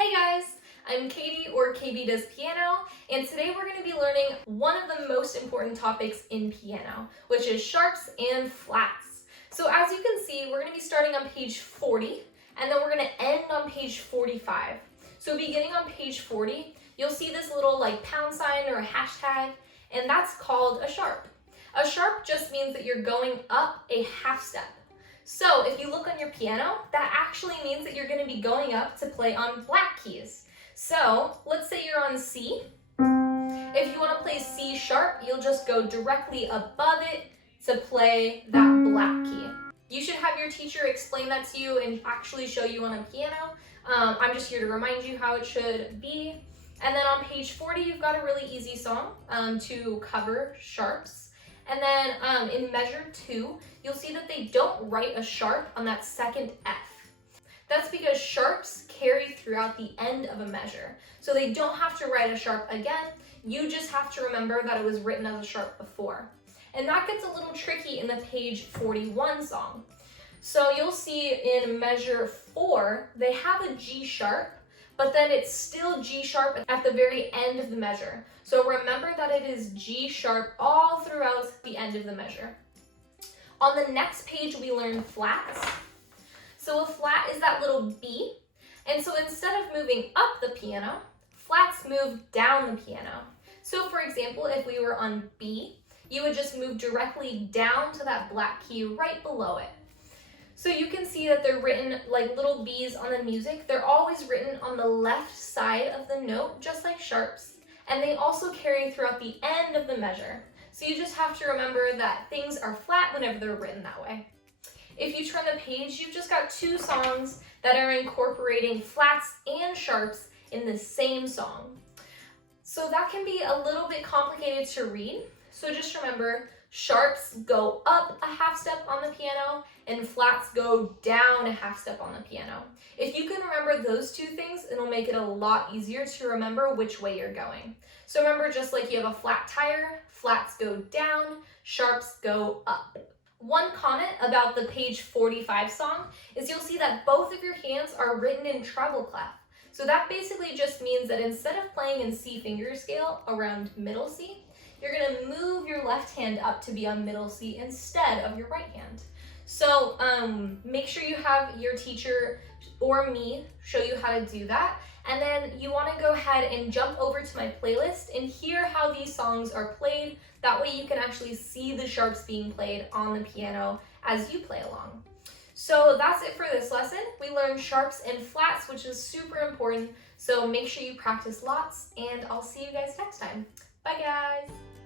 Hey guys, I'm Katie, or KB Does Piano, and today we're going to be learning one of the most important topics in piano, which is sharps and flats. So as you can see, we're going to be starting on page 40, and then we're going to end on page 45. So beginning on page 40, you'll see this little pound sign or a hashtag, and that's called a sharp. A sharp just means that you're going up a half step. So if you look on your piano, that actually means that you're going to be going up to play on black keys. So let's say you're on C. If you want to play C sharp, you'll just go directly above it to play that black key. You should have your teacher explain that to you and actually show you on a piano. I'm just here to remind you how it should be. And then on page 40, you've got a really easy song to cover sharps. And then in measure 2, you'll see that they don't write a sharp on that second F. That's because sharps carry throughout the end of a measure. So they don't have to write a sharp again, you just have to remember that it was written as a sharp before. And that gets a little tricky in the page 41 song. So you'll see in measure 4, they have a G sharp, but then it's still G sharp at the very end of the measure. So remember that it is G sharp all throughout the end of the measure. On the next page, we learn flats. So a flat is that little B. And so instead of moving up the piano, flats move down the piano. So for example, if we were on B, you would just move directly down to that black key right below it. So you can see that they're written like little B's on the music. They're always written on the left side of the note, just like sharps. And they also carry throughout the end of the measure. So you just have to remember that things are flat whenever they're written that way. If you turn the page, you've just got 2 songs that are incorporating flats and sharps in the same song. So that can be a little bit complicated to read. So just remember, sharps go up a half step on the piano and flats go down a half step on the piano. If you can remember those 2 things, it'll make it a lot easier to remember which way you're going. So remember, just like you have a flat tire, flats go down, sharps go up. One comment about the page 45 song is you'll see that both of your hands are written in treble clef. So that basically just means that instead of playing in C finger scale around middle C, you're going to move your left hand up to be on middle C instead of your right hand. So make sure you have your teacher or me show you how to do that. And then you want to go ahead and jump over to my playlist and hear how these songs are played. That way you can actually see the sharps being played on the piano as you play along. So that's it for this lesson. We learned sharps and flats, which is super important. So make sure you practice lots, and I'll see you guys next time. Bye guys!